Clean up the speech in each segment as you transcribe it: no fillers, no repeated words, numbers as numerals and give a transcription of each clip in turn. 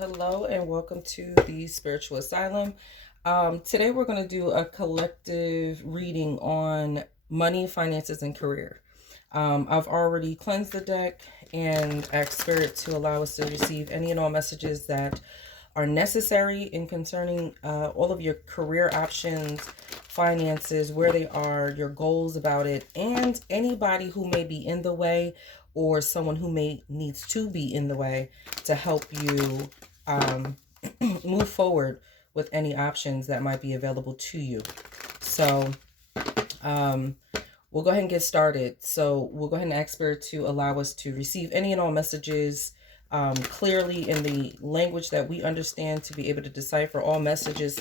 Hello and welcome to the Spiritual Asylum. Today we're going to do a collective reading on money, finances, and career. I've already cleansed the deck and asked Spirit to allow us to receive any and all messages that are necessary in concerning all of your career options, finances, where they are, your goals about it, and anybody who may be in the way or someone who may needs to be in the way to help you um, move forward with any options that might be available to you. So um, we'll go ahead and get started. So we'll go ahead and ask Spirit to allow us to receive any and all messages clearly in the language that we understand, to be able to decipher all messages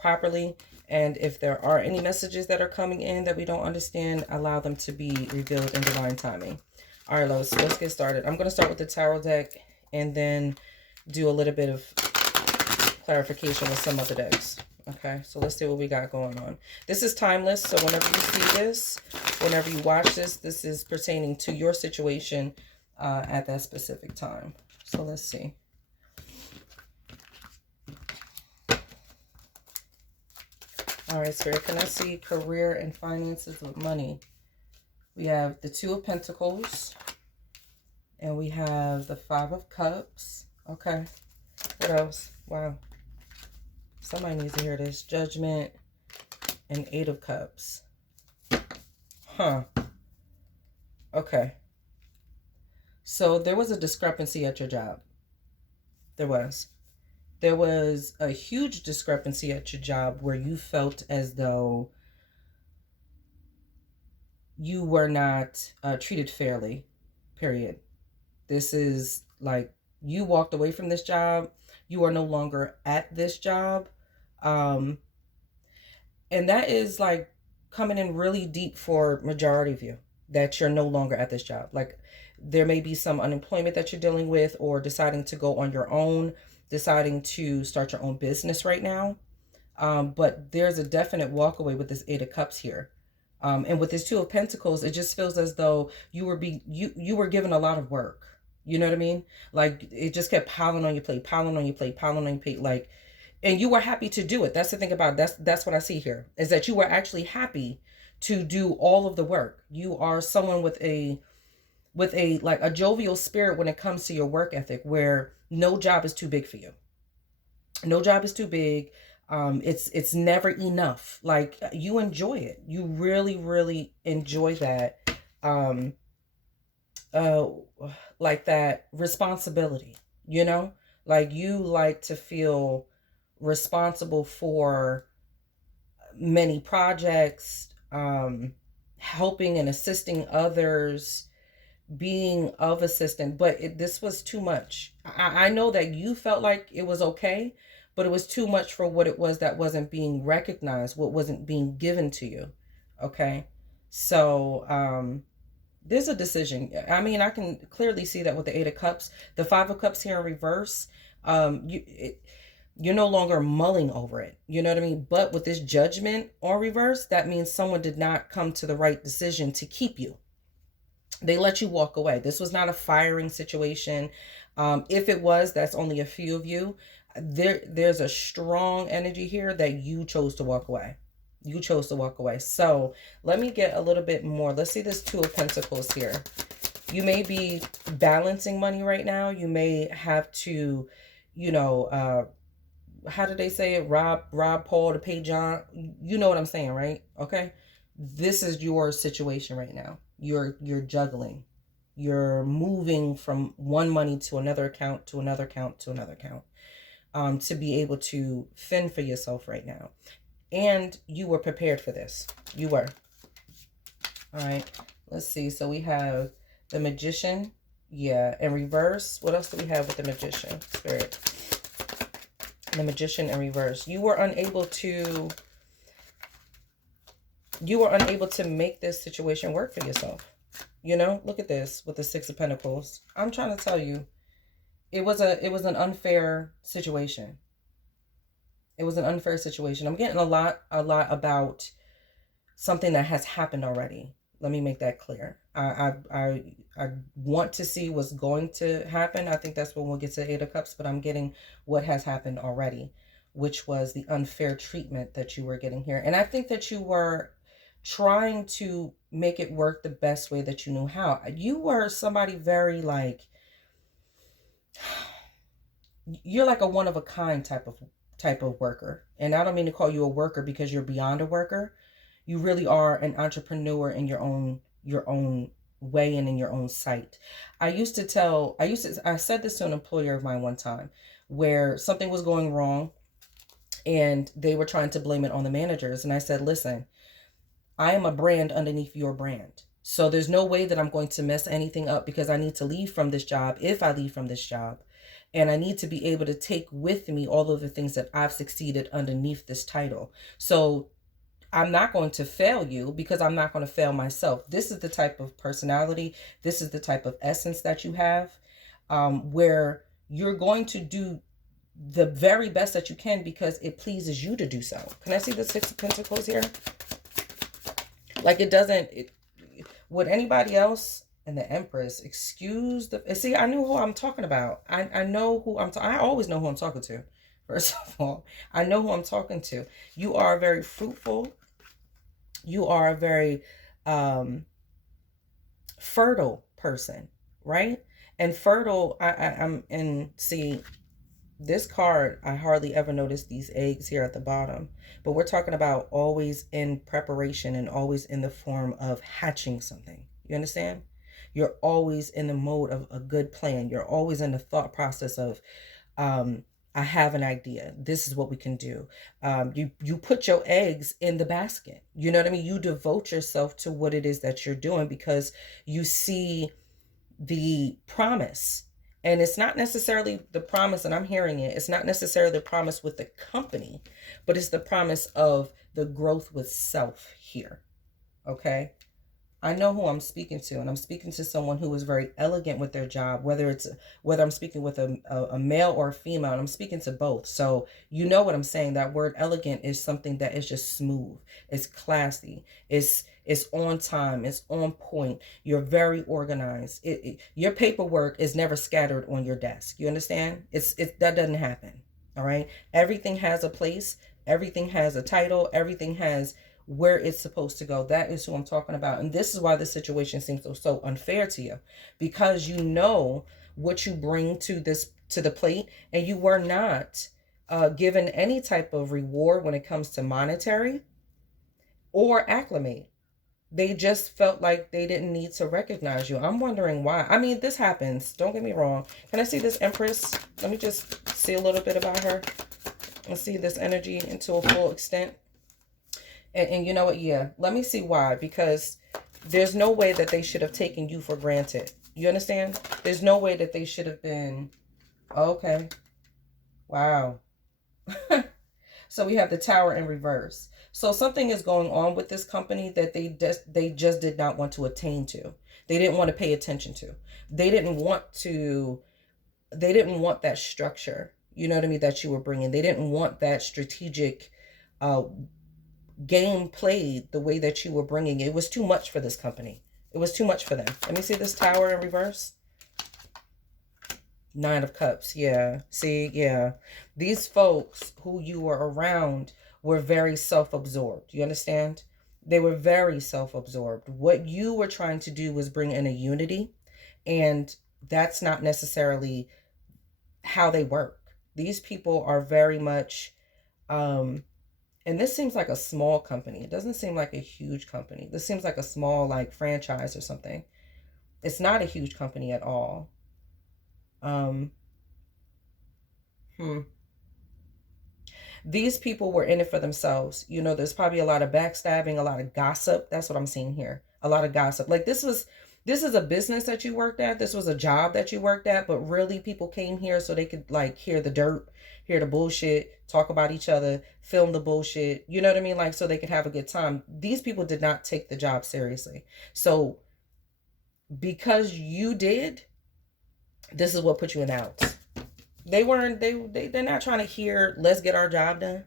properly. And if there are any messages that are coming in that we don't understand, allow them to be revealed in divine timing. All right, let's get started. I'm going to start with the tarot deck and then do a little bit of clarification with some other decks. Okay, so let's see what we got going on. This is timeless, so whenever you see this, whenever you watch this, this is pertaining to your situation at that specific time. So let's see. All right, Spirit, can I see career and finances with money? We have the Two of Pentacles, and we have the Five of Cups. Okay, what else? Wow. Somebody needs to hear this. Judgment and Eight of Cups. Huh. Okay. So there was a discrepancy at your job. There was. There was a huge discrepancy at your job where you felt as though you were not treated fairly, period. This is like you walked away from this job. You are no longer at this job. And that is like coming in really deep for majority of you, that you're no longer at this job. Like there may be some unemployment that you're dealing with, or deciding to go on your own, deciding to start your own business right now. But there's a definite walk away with this Eight of Cups here. And with this Two of Pentacles, it just feels as though you were given a lot of work. You know what I mean? Like it just kept piling on your plate, piling on your plate, piling on your plate. Like, and you were happy to do it. That's the thing about that's what I see here, is that you were actually happy to do all of the work. You are someone with a like a jovial spirit when it comes to your work ethic, where no job is too big for you. No job is too big. It's never enough. Like you enjoy it. You really, really enjoy that. Um, uh, like that responsibility, you know, like you like to feel responsible for many projects, helping and assisting others, being of assistance. But this was too much. I know that you felt like it was okay, but it was too much for what it was that wasn't being recognized, what wasn't being given to you. Okay. So there's a decision. I mean, I can clearly see that with the Eight of Cups. The Five of Cups here in reverse, you're no longer mulling over it. You know what I mean? But with this Judgment on reverse, that means someone did not come to the right decision to keep you. They let you walk away. This was not a firing situation. If it was, that's only a few of you. There's a strong energy here that you chose to walk away. You chose to walk away. So let me get a little bit more. Let's see this Two of Pentacles here. You may be balancing money right now. You may have to, you know, how did they say it? Rob Paul to pay John. You know what I'm saying, right? Okay. This is your situation right now. You're juggling. You're moving from one money to another account, to another account, to another account, to be able to fend for yourself right now. And you were prepared for this. You were. All right. Let's see. So we have the Magician. Yeah. In reverse. What else do we have with the Magician? Spirit. The Magician in reverse. You were unable to make this situation work for yourself. You know, look at this with the Six of Pentacles. I'm trying to tell you, it was an unfair situation. It was an unfair situation. I'm getting a lot about something that has happened already. Let me make that clear. I want to see what's going to happen. I think that's when we'll get to Eight of Cups, but I'm getting what has happened already, which was the unfair treatment that you were getting here. And I think that you were trying to make it work the best way that you knew how. You were somebody very like, you're like a one of a kind type of worker. And I don't mean to call you a worker because you're beyond a worker. You really are an entrepreneur in your own way and in your own sight. I said this to an employer of mine one time where something was going wrong and they were trying to blame it on the managers. And I said, listen, I am a brand underneath your brand. So there's no way that I'm going to mess anything up because I need to leave from this job if I leave from this job. And I need to be able to take with me all of the things that I've succeeded underneath this title. So I'm not going to fail you because I'm not going to fail myself. This is the type of personality, this is the type of essence that you have, where you're going to do the very best that you can because it pleases you to do so. Can I see the Six of Pentacles here? Like would anybody else, and the Empress, excuse the, see, I knew who I'm talking about. I know who I always know who I'm talking to. First of all, I know who I'm talking to. You are very fruitful. You are a very fertile person, right? And fertile, and see, this card, I hardly ever notice these eggs here at the bottom, but we're talking about always in preparation and always in the form of hatching something. You understand? You're always in the mode of a good plan. You're always in the thought process of, I have an idea. This is what we can do. You put your eggs in the basket. You know what I mean? You devote yourself to what it is that you're doing because you see the promise. And it's not necessarily the promise, and I'm hearing it, it's not necessarily the promise with the company, but it's the promise of the growth with self here. Okay? I know who I'm speaking to, and I'm speaking to someone who is very elegant with their job, whether I'm speaking with a male or a female, and I'm speaking to both. So you know what I'm saying. That word elegant is something that is just smooth. It's classy. It's on time. It's on point. You're very organized. Your paperwork is never scattered on your desk. You understand? That doesn't happen. All right. Everything has a place. Everything has a title. Everything has where it's supposed to go. That is who I'm talking about. And this is why the situation seems so unfair to you, because you know what you bring to the plate, and you were not given any type of reward when it comes to monetary or acclimate. They just felt like they didn't need to recognize you. I'm wondering why. I mean, this happens. Don't get me wrong. Can I see this Empress? Let me just see a little bit about her and see this energy into a full extent. And you know what? Yeah, let me see why. Because there's no way that they should have taken you for granted. You understand? There's no way that they should have been. Okay. Wow. So we have the Tower in reverse. So something is going on with this company that they just did not want to attain to. They didn't want to pay attention to. They didn't want that structure, you know what I mean, that you were bringing. They didn't want that strategic game played the way that you were bringing. It was too much for this company. It was too much for them. Let me see this Tower in reverse. Nine of Cups. Yeah. See, yeah. These folks who you were around were very self-absorbed. You understand? They were very self-absorbed. What you were trying to do was bring in a unity, and that's not necessarily how they work. These people are very much, and this seems like a small company. It doesn't seem like a huge company. This seems like a small, like, franchise or something. It's not a huge company at all. These people were in it for themselves. You know, there's probably a lot of backstabbing, a lot of gossip. That's what I'm seeing here. A lot of gossip. Like this is a business that you worked at. This was a job that you worked at, but really people came here so they could like hear the dirt, hear the bullshit, talk about each other, film the bullshit. You know what I mean? Like so they could have a good time. These people did not take the job seriously. So because you did, this is what put you in outs. They're not trying to hear, let's get our job done.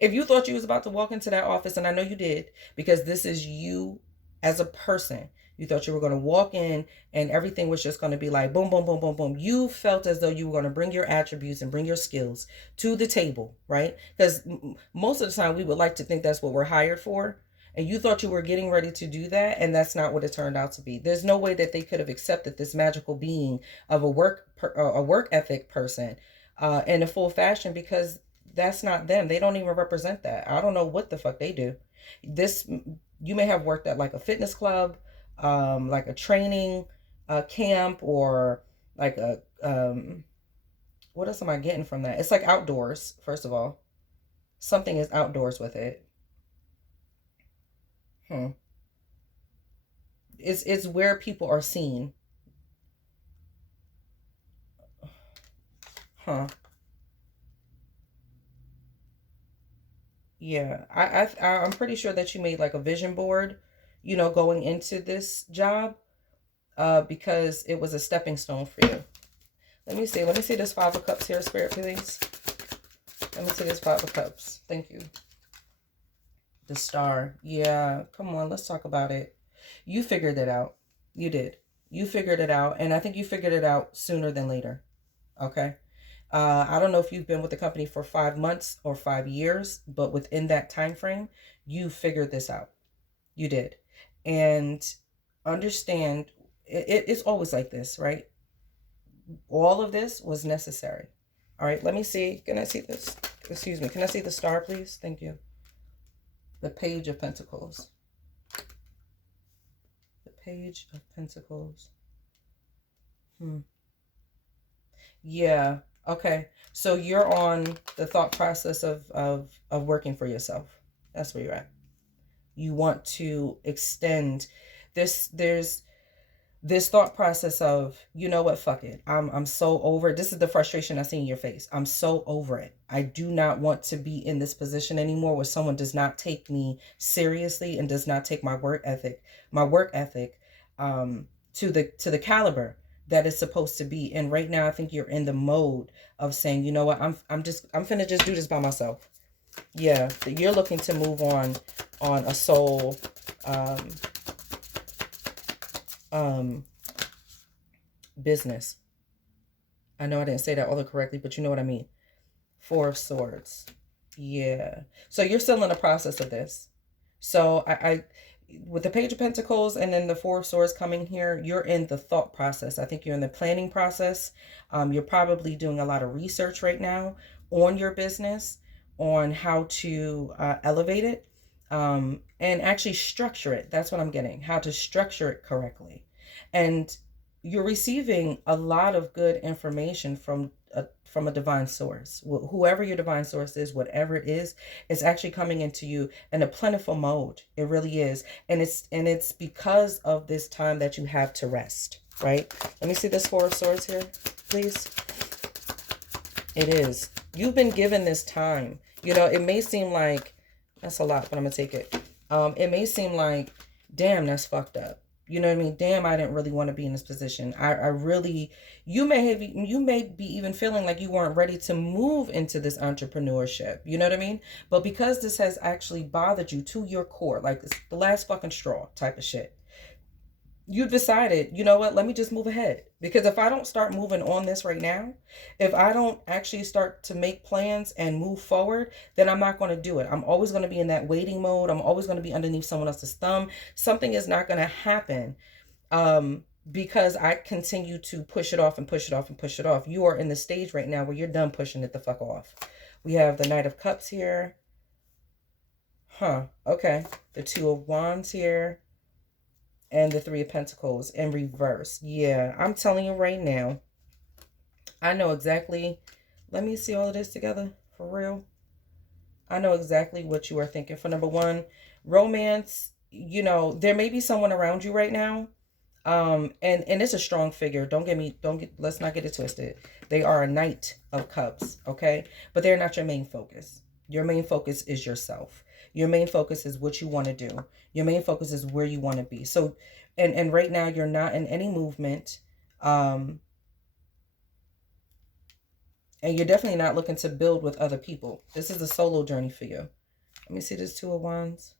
If you thought you was about to walk into that office, and I know you did, because this is you as a person, you thought you were going to walk in and everything was just going to be like boom, boom, boom, boom, boom. You felt as though you were going to bring your attributes and bring your skills to the table, right? Because most of the time we would like to think that's what we're hired for. And you thought you were getting ready to do that, and that's not what it turned out to be. There's no way that they could have accepted this magical being of a work ethic person in a full fashion, because that's not them. They don't even represent that. I don't know what the fuck they do. This, you may have worked at like a fitness club, like a training camp, or like a what else am I getting from that? It's like outdoors. First of all, something is outdoors with it. Hmm. It's where people are seen. Huh. Yeah. I'm pretty sure that you made like a vision board, going into this job, because it was a stepping stone for you. Let me see. Let me see this Five of Cups here, Spirit, please. Let me see this Five of Cups. Thank you. The Star. Yeah. Come on. Let's talk about it. You figured it out. You did. You figured it out. And I think you figured it out sooner than later. Okay. I don't know if you've been with the company for 5 months or 5 years, but within that time frame, you figured this out. You did. And understand, it's always like this, right? All of this was necessary. All right, let me see. Can I see this? Excuse me. Can I see the Star, please? Thank you. The Page of Pentacles. The Page of Pentacles. Yeah. Okay. So you're on the thought process of working for yourself. That's where you're at. You want to extend there's this thought process of, you know what, fuck it. I'm so over it. This is the frustration I see in your face. I'm so over it. I do not want to be in this position anymore where someone does not take me seriously and does not take my work ethic to the caliber that is supposed to be. And right now I think you're in the mode of saying, you know what, I'm finna just do this by myself. Yeah, you're looking to move on a soul um business. I know I didn't say that all correctly, but you know what I mean. Four of Swords. Yeah. So you're still in the process of this. So I with the Page of Pentacles and then the Four of Swords coming here, you're in the thought process. I think you're in the planning process. You're probably doing a lot of research right now on your business, on how to elevate it, and actually structure it. That's what I'm getting. How to structure it correctly. And you're receiving a lot of good information from a divine source. Whoever your divine source is, whatever it is, it's actually coming into you in a plentiful mode. It really is. And it's because of this time that you have to rest, right? Let me see this Four of Swords here, please. It is. You've been given this time. It may seem like that's a lot, but I'm gonna take it. It may seem like, damn, that's fucked up. You know what I mean? Damn, I didn't really want to be in this position. I really, you may be even feeling like you weren't ready to move into this entrepreneurship. You know what I mean? But because this has actually bothered you to your core, like it's the last fucking straw type of shit, you decided, you know what, let me just move ahead. Because if I don't start moving on this right now, if I don't actually start to make plans and move forward, then I'm not going to do it. I'm always going to be in that waiting mode. I'm always going to be underneath someone else's thumb. Something is not going to happen because I continue to push it off and push it off and push it off. You are in the stage right now where you're done pushing it the fuck off. We have the Knight of Cups here. Okay. The Two of Wands here. And the Three of Pentacles in reverse. Yeah, I'm telling you right now, I know exactly. Let me see all of this together for real. I know exactly what you are thinking. For number one, romance, there may be someone around you right now. And it's a strong figure. Let's not get it twisted. They are a Knight of Cups, okay? But they're not your main focus. Your main focus is yourself. Your main focus is what you want to do. Your main focus is where you want to be. So, and right now you're not in any movement. And you're definitely not looking to build with other people. This is a solo journey for you. Let me see this Two of Wands.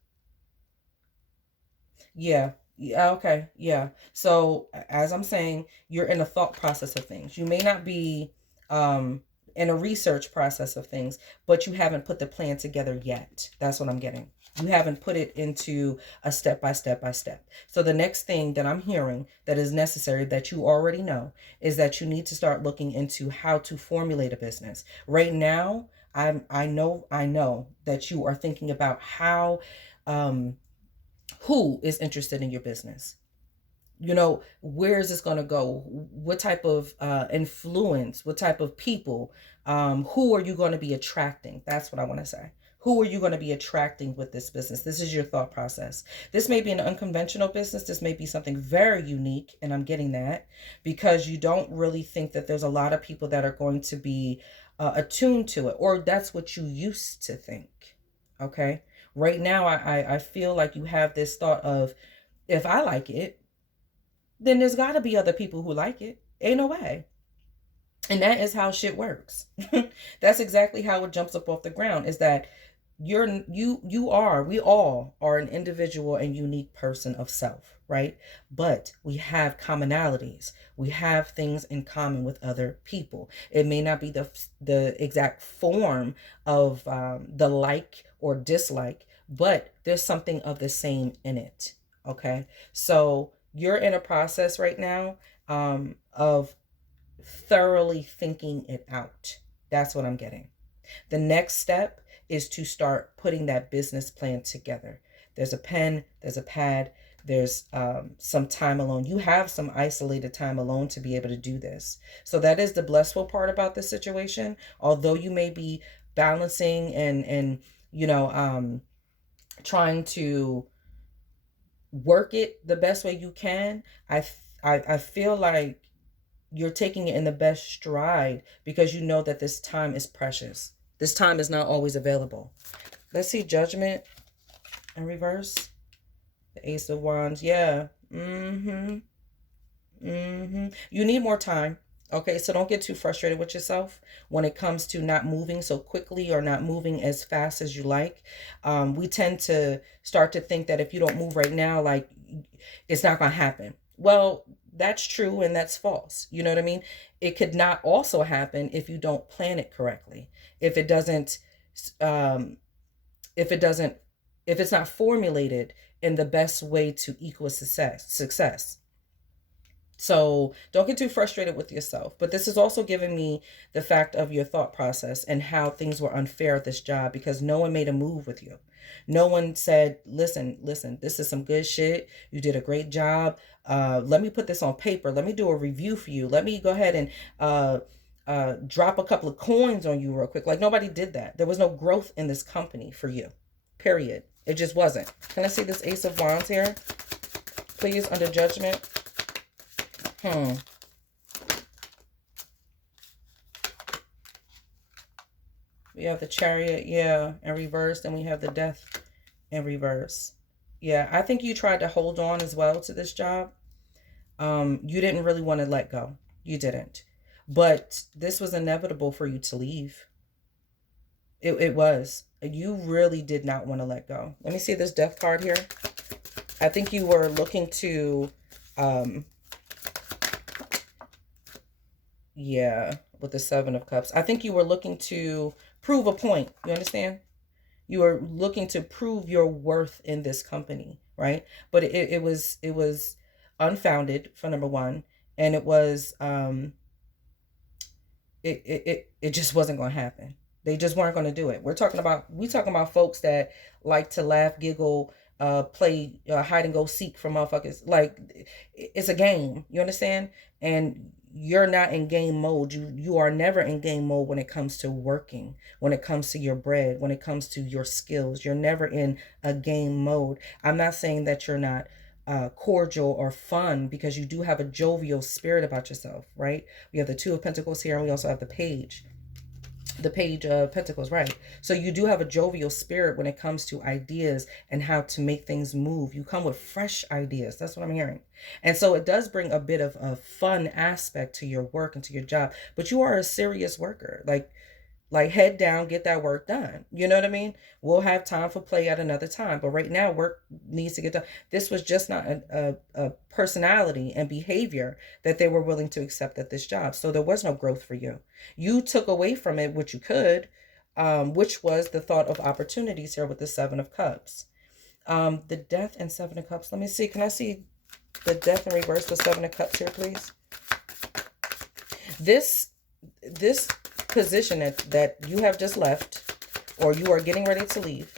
Yeah. Yeah. Okay. Yeah. So as I'm saying, you're in a thought process of things. You may not be um, in a research process of things, but you haven't put the plan together yet. That's what I'm getting. You haven't put it into a step by step by step. So the next thing that I'm hearing that is necessary that you already know is that you need to start looking into how to formulate a business. Right now, I know that you are thinking about how um who is interested in your business. You know, where is this going to go? What type of influence, what type of people, who are you going to be attracting? That's what I want to say. Who are you going to be attracting with this business? This is your thought process. This may be an unconventional business. This may be something very unique, and I'm getting that because you don't really think that there's a lot of people that are going to be attuned to it, or that's what you used to think. Okay. Right now, I feel like you have this thought of, if I like it, then there's got to be other people who like it. Ain't no way. And that is how shit works. That's exactly how it jumps up off the ground, is that we all are an individual and unique person of self, right? But we have commonalities. We have things in common with other people. It may not be the exact form of the like or dislike, but there's something of the same in it. Okay. So you're in a process right now of thoroughly thinking it out. That's what I'm getting. The next step is to start putting that business plan together. There's a pen, there's a pad, there's some time alone. You have some isolated time alone to be able to do this. So that is the blissful part about this situation. Although you may be balancing and trying to work it the best way you can, I feel like you're taking it in the best stride because you know that this time is precious. This time is not always available. Let's see Judgment in reverse. The Ace of Wands. Yeah. Mm-hmm. Mm-hmm. You need more time. Okay, so don't get too frustrated with yourself when it comes to not moving so quickly or not moving as fast as you like. We tend to start to think that if you don't move right now, like, it's not going to happen. Well, that's true and that's false. You know what I mean? It could not also happen if you don't plan it correctly. If it doesn't, um, if it doesn't, if it's not formulated in the best way to equal success. So don't get too frustrated with yourself. But this is also giving me the fact of your thought process and how things were unfair at this job because no one made a move with you. No one said, listen, this is some good shit. You did a great job. Let me put this on paper. Let me do a review for you. Let me go ahead and drop a couple of coins on you real quick. Like, nobody did that. There was no growth in this company for you, period. It just wasn't. Can I see this Ace of Wands here? Please, under Judgment. We have the Chariot, yeah, in reverse. And we have the Death in reverse. Yeah, I think you tried to hold on as well to this job. You didn't really want to let go. You didn't. But this was inevitable for you to leave. It was. You really did not want to let go. Let me see this Death card here. I think you were looking to... yeah, with the Seven of Cups. I think you were looking to prove a point. You understand? You were looking to prove your worth in this company, right? But it was unfounded, for number one, and it was it just wasn't going to happen. They just weren't going to do it. We talking about folks that like to laugh, giggle, play hide and go seek for motherfuckers. Like, it's a game. You understand? And you're not in game mode. You are never in game mode when it comes to working, when it comes to your bread, when it comes to your skills. You're never in a game mode. I'm not saying that you're not cordial or fun, because you do have a jovial spirit about yourself, right? We have the Two of Pentacles here, and we also have the Page. The Page of Pentacles, right? So you do have a jovial spirit when it comes to ideas and how to make things move. You come with fresh ideas. That's what I'm hearing. And so it does bring a bit of a fun aspect to your work and to your job. But you are a serious worker. Like head down, get that work done. You know what I mean? We'll have time for play at another time. But right now, work needs to get done. This was just not a personality and behavior that they were willing to accept at this job. So there was no growth for you. You took away from it what you could, which was the thought of opportunities here with the Seven of Cups. The Death and Seven of Cups. Let me see. Can I see the Death in reverse, the Seven of Cups here, please? This position that you have just left, or you are getting ready to leave,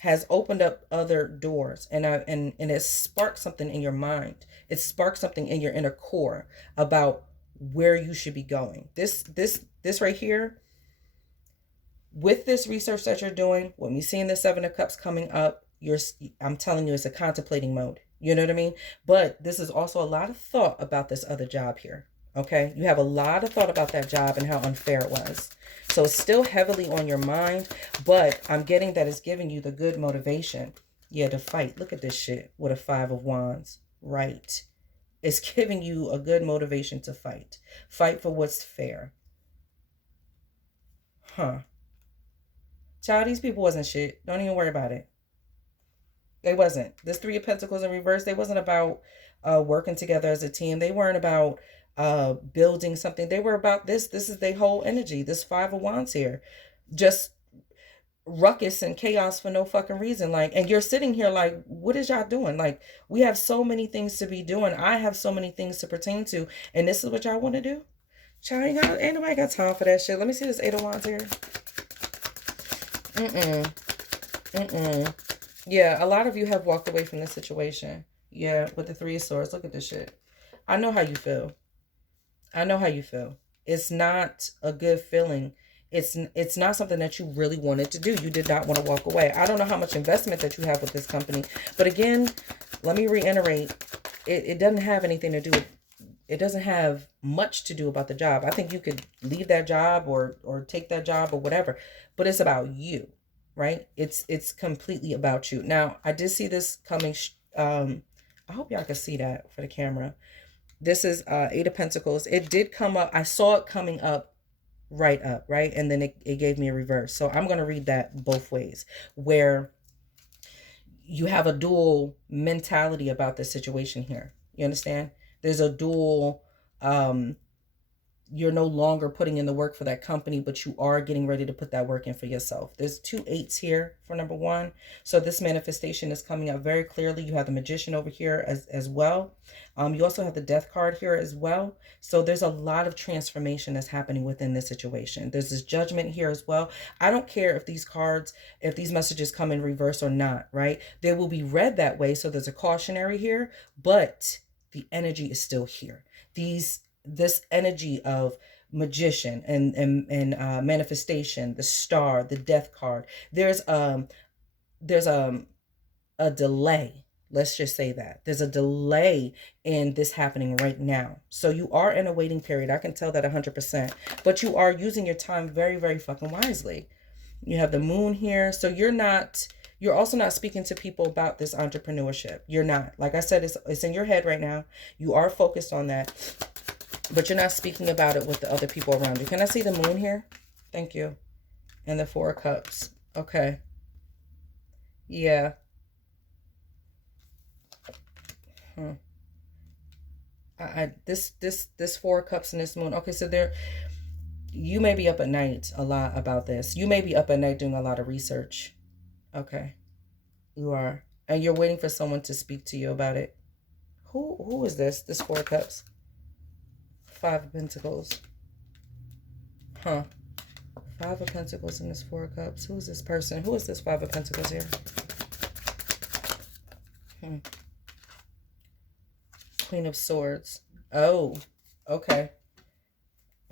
has opened up other doors, and it sparked something in your mind. It sparked something in your inner core about where you should be going. This right here, with this research that you're doing, when we seeing the Seven of Cups coming up, I'm telling you, it's a contemplating mode. You know what I mean? But this is also a lot of thought about this other job here. Okay, you have a lot of thought about that job and how unfair it was. So it's still heavily on your mind, but I'm getting that it's giving you the good motivation. Yeah, to fight. Look at this shit with a Five of Wands. Right. It's giving you a good motivation to fight. Fight for what's fair. Huh. Child, these people wasn't shit. Don't even worry about it. They wasn't. This Three of Pentacles in reverse, they wasn't about working together as a team. They weren't about building something. They were about this. This is their whole energy. This Five of Wands here. Just ruckus and chaos for no fucking reason. Like, and you're sitting here like, what is y'all doing? Like, we have so many things to be doing. I have so many things to pertain to. And this is what y'all want to do? Child, ain't nobody got time for that shit. Let me see this Eight of Wands here. Yeah, a lot of you have walked away from this situation. Yeah, with the Three of Swords. Look at this shit. I know how you feel. I know how you feel. It's not a good feeling. It's not something that you really wanted to do. You did not want to walk away. I don't know how much investment that you have with this company. But again, let me reiterate, it doesn't have anything to do with, it doesn't have much to do about the job. I think you could leave that job or take that job or whatever. But it's about you, right? It's completely about you. Now, I did see this coming. I hope y'all can see that for the camera. This is Eight of Pentacles. It did come up. I saw it coming up, right? And then it gave me a reverse. So I'm going to read that both ways, where you have a dual mentality about this situation here. You understand? There's a dual, you're no longer putting in the work for that company, but you are getting ready to put that work in for yourself. There's 2 8s here for number 1. So this manifestation is coming out very clearly. You have the Magician over here as well. You also have the Death card here as well. So there's a lot of transformation that's happening within this situation. There's this Judgment here as well. I don't care if these cards, if these messages come in reverse or not, right? They will be read that way. So there's a cautionary here, but the energy is still here. This energy of Magician and manifestation, the Star, the Death card. There's a delay. Let's just say that there's a delay in this happening right now. So you are in a waiting period. I can tell that 100%, but you are using your time very, very fucking wisely. You have the Moon here. So you're also not speaking to people about this entrepreneurship. You're not. Like I said, it's in your head right now. You are focused on that, but you're not speaking about it with the other people around you. Can I see the Moon here? Thank you. And the Four of Cups. Okay. Yeah. This Four of Cups and this Moon. Okay, so you may be up at night a lot about this. You may be up at night doing a lot of research. Okay. You are. And you're waiting for someone to speak to you about it. Who is this? This Four of Cups. Five of Pentacles. Huh. Five of Pentacles and this Four of Cups. Who is this person? Who is this Five of Pentacles here? Queen of Swords. Oh, okay.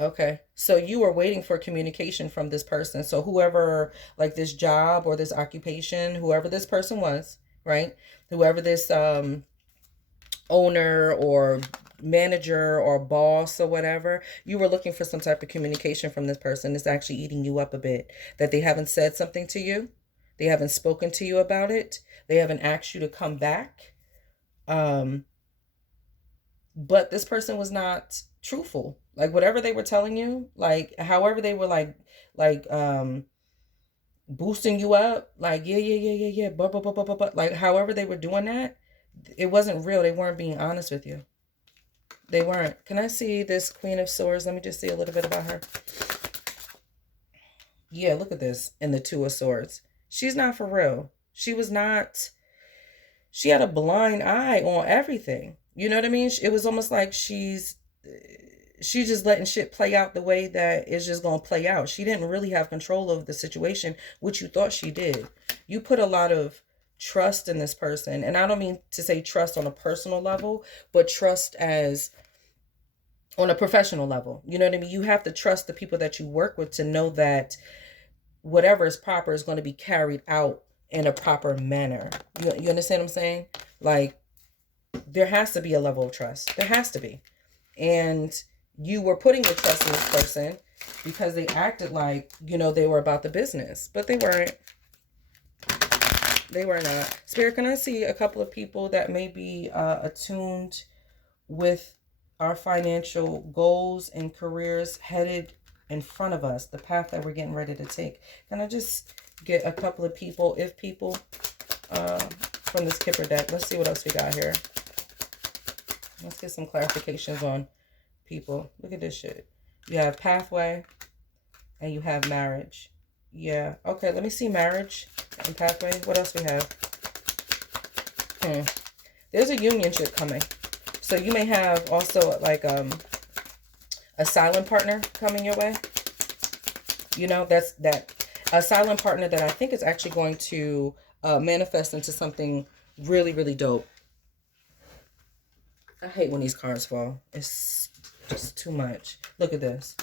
Okay. So you were waiting for communication from this person. So whoever, like this job or this occupation, whoever this person was, right? Whoever this owner or manager or boss or whatever, you were looking for some type of communication from this person that's actually eating you up a bit, that they haven't said something to you, they haven't spoken to you about it, they haven't asked you to come back. Um, but this person was not truthful. Like whatever they were telling you, like however they were like boosting you up, like yeah, but like however they were doing that, it wasn't real. They weren't being honest with you. They weren't. Can I see this Queen of Swords? Let me just see a little bit about her. Yeah, look at this. And the Two of Swords. She's not for real. She was not. She had a blind eye on everything. You know what I mean? It was almost like she's just letting shit play out the way that it's just going to play out. She didn't really have control of the situation, which you thought she did. You put a lot of trust in this person. And I don't mean to say trust on a personal level, but trust as on a professional level. You know what I mean? You have to trust the people that you work with to know that whatever is proper is going to be carried out in a proper manner. You understand what I'm saying? Like, there has to be a level of trust. There has to be. And you were putting your trust in this person because they acted like, they were about the business. But they weren't. They were not. Spirit, can I see a couple of people that may be attuned with our financial goals and careers headed in front of us, the path that we're getting ready to take? Can I just get a couple of people, if people, from this Kipper deck? Let's see what else we got here. Let's get some clarifications on people. Look at this shit. You have pathway and you have marriage. Yeah. Okay, let me see marriage and pathway. What else we have? There's a unionship coming. So you may have also like a silent partner coming your way. That's a silent partner that I think is actually going to manifest into something really, really dope. I hate when these cards fall. It's just too much. Look at this.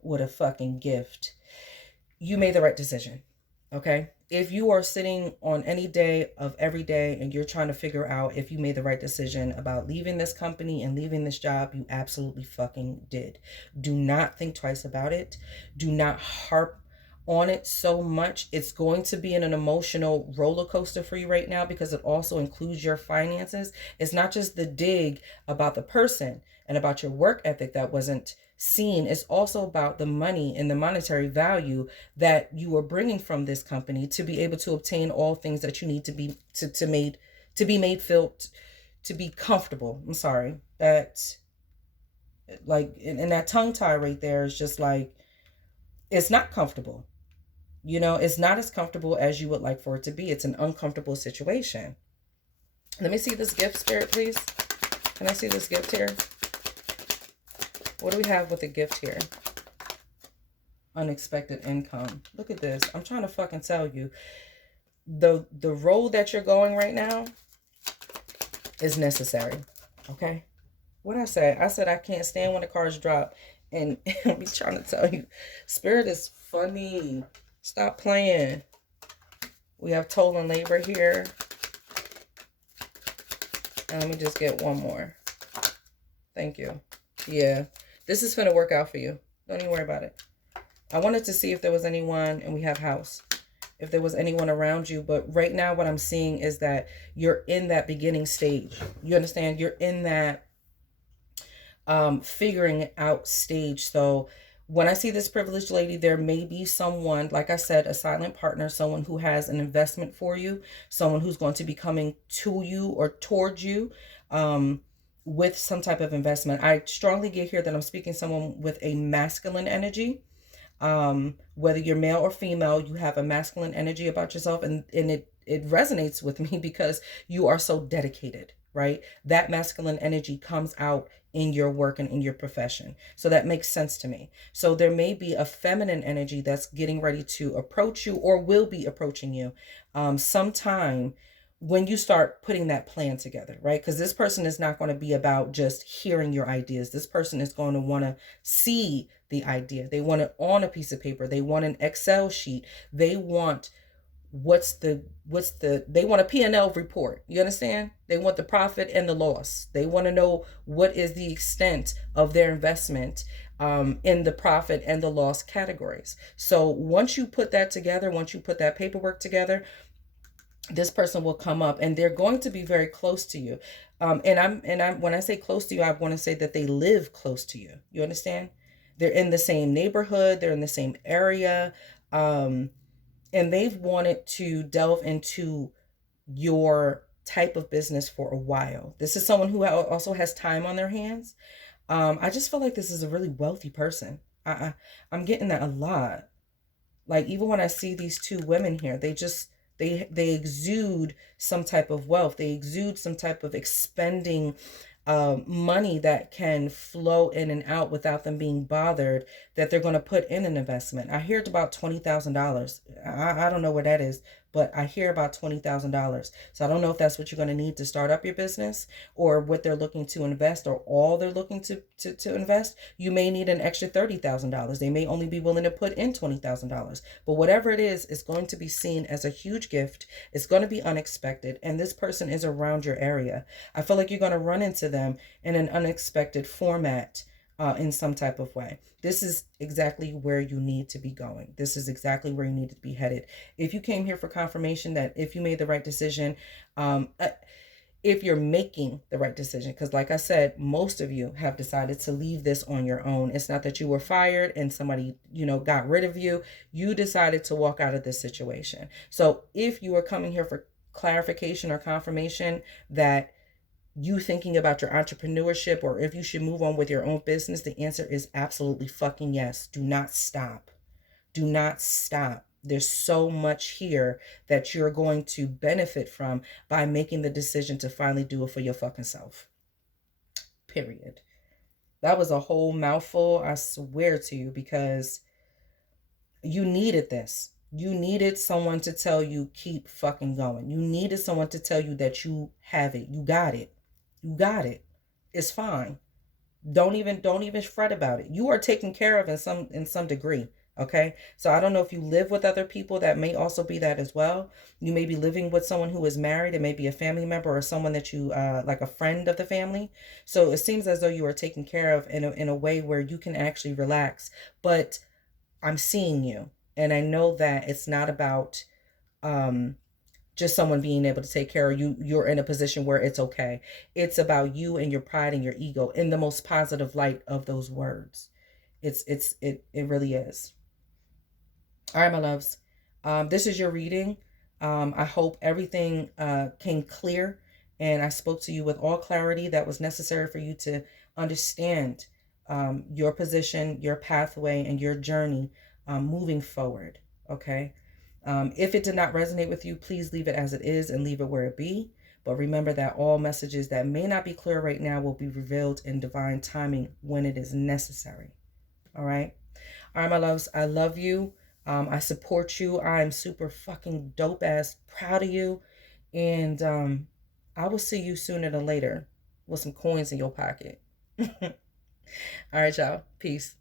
What a fucking gift. You made the right decision. Okay? If you are sitting on any day of every day and you're trying to figure out if you made the right decision about leaving this company and leaving this job, you absolutely fucking did. Do not think twice about it. Do not harp on it so much. It's going to be an emotional roller coaster for you right now because it also includes your finances. It's not just the dig about the person and about your work ethic that wasn't seen. Is also about the money and the monetary value that you are bringing from this company to be able to obtain all things that you need to be to be comfortable. I'm sorry, that like, and that tongue tie right there is just like, it's not comfortable. It's not as comfortable as you would like for it to be. It's an uncomfortable situation. Let me see this gift, Spirit, please. Can I see this gift here? What do we have with the gift here? Unexpected income. Look at this. I'm trying to fucking tell you. The road that you're going right now is necessary. Okay? What I said? I said I can't stand when the cards drop. And I'm trying to tell you, Spirit is funny. Stop playing. We have toll and labor here. And let me just get one more. Thank you. Yeah. This is going to work out for you. Don't even worry about it. I wanted to see if there was anyone, and we have house, if there was anyone around you. But right now what I'm seeing is that you're in that beginning stage. You understand? You're in that figuring out stage. So when I see this privileged lady, there may be someone, like I said, a silent partner, someone who has an investment for you, someone who's going to be coming to you or towards you, with some type of investment. I strongly get here that I'm speaking to someone with a masculine energy. Whether you're male or female, you have a masculine energy about yourself, and it resonates with me because you are so dedicated, right? That masculine energy comes out in your work and in your profession. So that makes sense to me. So there may be a feminine energy that's getting ready to approach you or will be approaching you sometime when you start putting that plan together, right? Because this person is not going to be about just hearing your ideas. This person is going to want to see the idea. They want it on a piece of paper. They want an Excel sheet. They want they want a P&L report. You understand? They want the profit and the loss. They want to know what is the extent of their investment in the profit and the loss categories. So once you put that together, once you put that paperwork together, this person will come up and they're going to be very close to you. And I'm when I say close to you, I want to say that they live close to you. You understand? They're in the same neighborhood, they're in the same area. Um, and they've wanted to delve into your type of business for a while. This is someone who also has time on their hands. I just feel like this is a really wealthy person. I'm getting that a lot. Like even when I see these two women here, they exude some type of wealth. They exude some type of expending money that can flow in and out without them being bothered, that they're going to put in an investment. I hear it's about $20,000. I don't know where that is, but I hear about $20,000. So I don't know if that's what you're going to need to start up your business, or what they're looking to invest, or all they're looking to invest. You may need an extra $30,000. They may only be willing to put in $20,000. But whatever it is, it's going to be seen as a huge gift. It's going to be unexpected. And this person is around your area. I feel like you're going to run into them in an unexpected format, in some type of way. This is exactly where you need to be going. This is exactly where you need to be headed. If you came here for confirmation that if you made the right decision, if you're making the right decision, because like I said, most of you have decided to leave this on your own. It's not that you were fired and somebody, got rid of you. You decided to walk out of this situation. So if you are coming here for clarification or confirmation that you thinking about your entrepreneurship, or if you should move on with your own business, the answer is absolutely fucking yes. Do not stop. Do not stop. There's so much here that you're going to benefit from by making the decision to finally do it for your fucking self. Period. That was a whole mouthful, I swear to you, because you needed this. You needed someone to tell you keep fucking going. You needed someone to tell you that you have it. You got it. You got it. It's fine. Don't even fret about it. You are taken care of in some degree. Okay. So I don't know if you live with other people, that may also be that as well. You may be living with someone who is married. It may be a family member or someone that you like, a friend of the family. So it seems as though you are taken care of in a way where you can actually relax. But I'm seeing you, and I know that it's not about um just someone being able to take care of you. You're in a position where it's okay. It's about you and your pride and your ego in the most positive light of those words. It really is. All right, my loves. This is your reading. I hope everything came clear, and I spoke to you with all clarity that was necessary for you to understand your position, your pathway, and your journey moving forward. Okay. If it did not resonate with you, please leave it as it is and leave it where it be. But remember that all messages that may not be clear right now will be revealed in divine timing when it is necessary. All right. All right, my loves. I love you. I support you. I'm super fucking dope ass proud of you. And I will see you sooner than later with some coins in your pocket. All right, y'all. Peace.